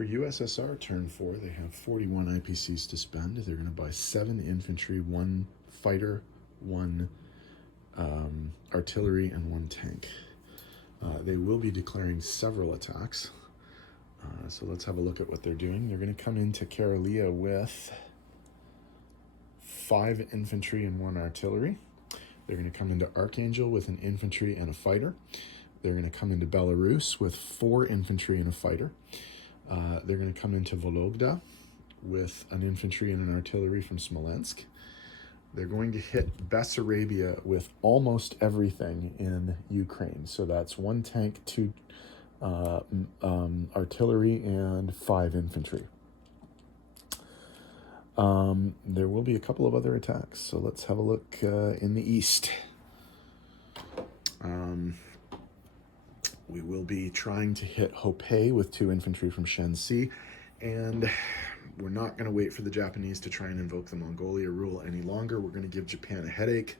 For USSR turn 4, they have 41 IPCs to spend. They're going to buy 7 infantry, 1 fighter, 1 artillery, and 1 tank. They will be declaring several attacks. So let's have a look at what they're doing. They're going to come into Karelia with 5 infantry and 1 artillery. They're going to come into Archangel with an infantry and a fighter. They're going to come into Belarus with 4 infantry and a fighter. They're going to come into Vologda with an infantry and an artillery from Smolensk. They're going to hit Bessarabia with almost everything in Ukraine. So that's 1 tank, 2 artillery, and 5 infantry. There will be a couple of other attacks. So let's have a look in the east. We will be trying to hit Hopei with 2 infantry from Shensi, and we're not going to wait for the Japanese to try and invoke the Mongolia rule any longer. We're going to give Japan a headache,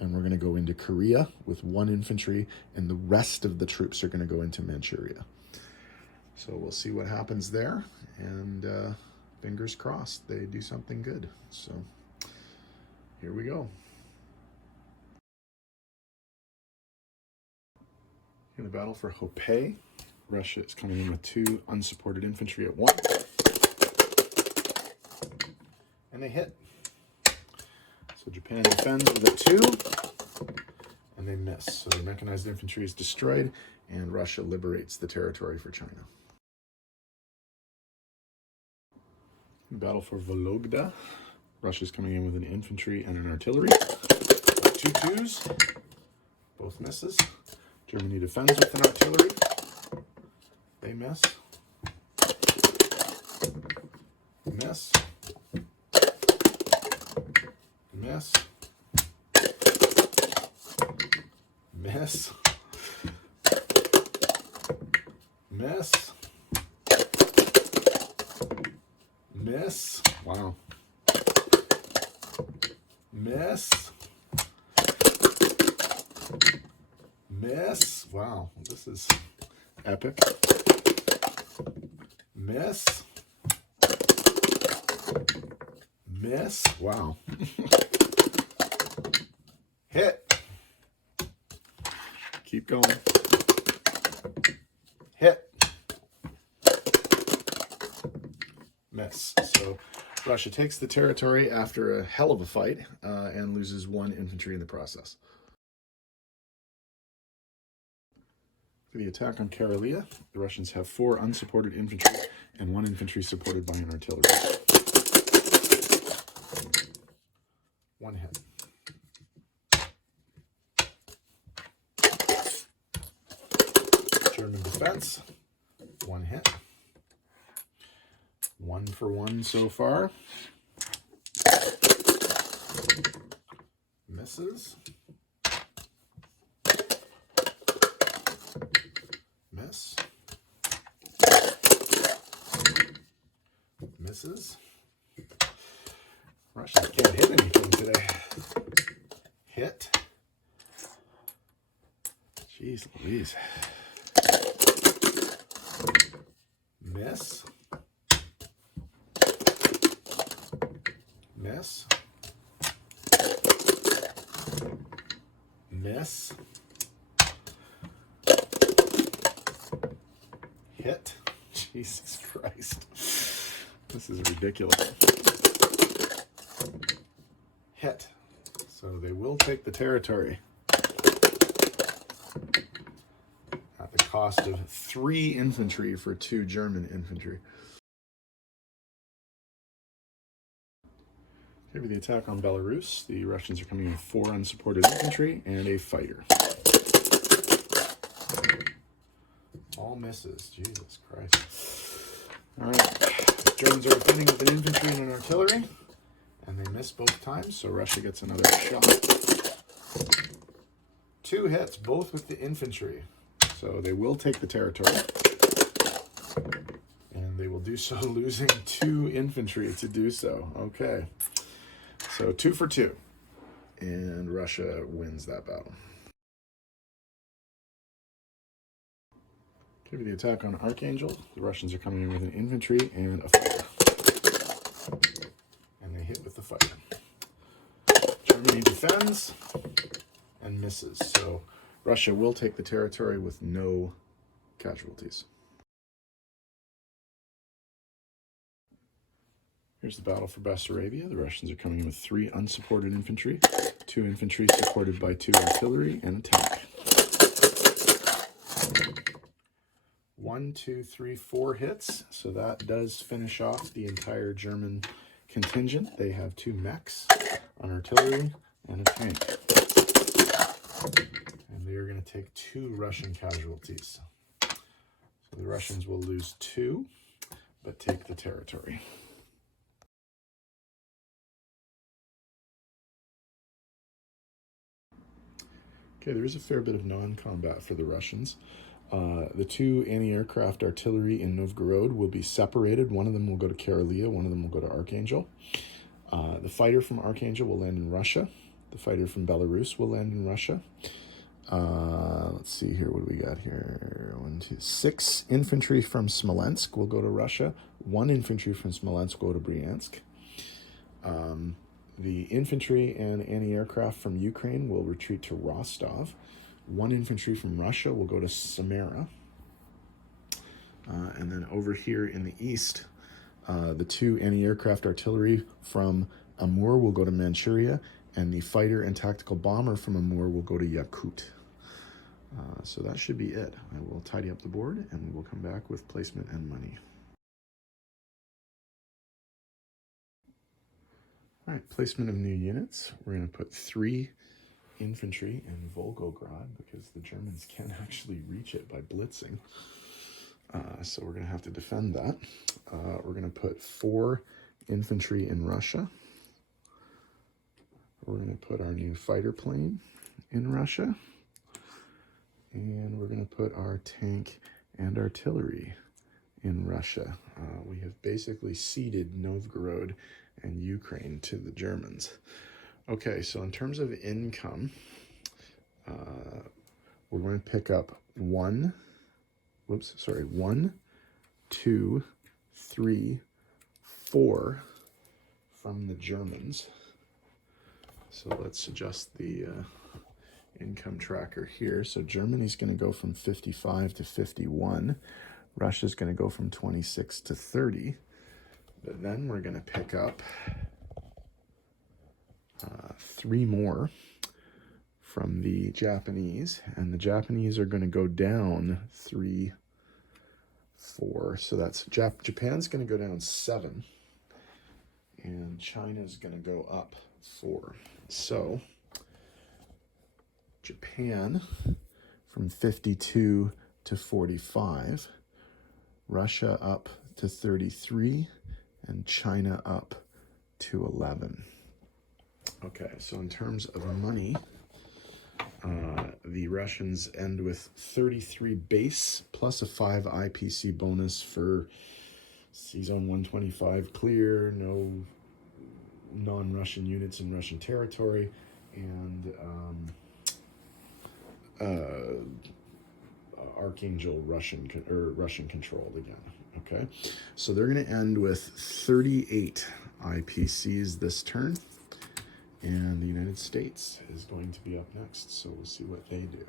and we're going to go into Korea with 1 infantry, and the rest of the troops are going to go into Manchuria. So we'll see what happens there, and fingers crossed they do something good. So here we go. In the battle for Hopei, Russia is coming in with 2 unsupported infantry at 1. And they hit. So Japan defends with a 2, and they miss. So their mechanized infantry is destroyed, and Russia liberates the territory for China. In battle for Vologda, Russia is coming in with an infantry and an artillery. 2 twos, both misses. Germany defends with an artillery. They miss. Miss. Miss. Miss. Miss. Miss. Wow. Miss. Miss. Wow, this is epic. Miss. Miss. Wow. Hit. Keep going. Hit. Miss. So Russia takes the territory after a hell of a fight and loses 1 infantry in the process. For the attack on Karelia, the Russians have 4 unsupported infantry and 1 infantry supported by an artillery. 1 hit. German defense, 1 hit. 1 for 1 so far. Misses. Miss. Misses. Russians can't hit anything today. Hit. Jeez Louise. Miss. Miss. Miss. Hit. Jesus Christ. This is ridiculous. Hit. So they will take the territory at the cost of 3 infantry for 2 German infantry. Here for the attack on Belarus, the Russians are coming in with 4 unsupported infantry and a fighter. All misses. Jesus Christ. All right. Germans are defending with an infantry and an artillery, and they miss both times, so Russia gets another shot. 2 hits, both with the infantry. So they will take the territory, and they will do so losing 2 infantry to do so. Okay. So 2 for 2, and Russia wins that battle. Okay, for the attack on Archangel, the Russians are coming in with an infantry and a fighter. And they hit with the fighter. Germany defends and misses. So Russia will take the territory with no casualties. Here's the battle for Bessarabia. The Russians are coming in with 3 unsupported infantry, 2 infantry supported by 2 artillery, and a tank. 1, 2, 3, 4 hits. So that does finish off the entire German contingent. They have 2 mechs, an artillery, and a tank. And they are going to take 2 Russian casualties. So the Russians will lose 2, but take the territory. Okay, there is a fair bit of non-combat for the Russians. The 2 anti-aircraft artillery in Novgorod will be separated. One of them will go to Karelia, one of them will go to Archangel. The fighter from Archangel will land in Russia. The fighter from Belarus will land in Russia. Let's see here, what do we got here? 1, 2, 6 infantry from Smolensk will go to Russia. 1 infantry from Smolensk will go to Bryansk. The infantry and anti-aircraft from Ukraine will retreat to Rostov. 1 infantry from Russia will go to Samara. And then over here in the east, the 2 anti-aircraft artillery from Amur will go to Manchuria, and the fighter and tactical bomber from Amur will go to Yakut. So that should be it. I will tidy up the board, and we will come back with placement and money. All right, placement of new units. We're going to put 3 infantry in Volgograd because the Germans can't actually reach it by blitzing. So we're going to have to defend that. We're going to put 4 infantry in Russia. We're going to put our new fighter plane in Russia. And we're going to put our tank and artillery in Russia. We have basically ceded Novgorod and Ukraine to the Germans. Okay, so in terms of income, we're going to pick up 1, 2, 3, 4 from the Germans. So let's adjust the income tracker here. So Germany's going to go from 55 to 51. Russia's going to go from 26 to 30. But then we're going to pick up 3 more from the Japanese, and the Japanese are going to go down 3, 4. So that's Japan's going to go down 7, and China's going to go up 4. So Japan from 52 to 45, Russia up to 33, and China up to 11. Okay, so in terms of money, the Russians end with 33 base plus a 5 IPC bonus for C-Zone 125 clear, no non-Russian units in Russian territory, and Archangel Russian controlled again. Okay, so they're going to end with 38 IPCs this turn. And the United States is going to be up next, so we'll see what they do.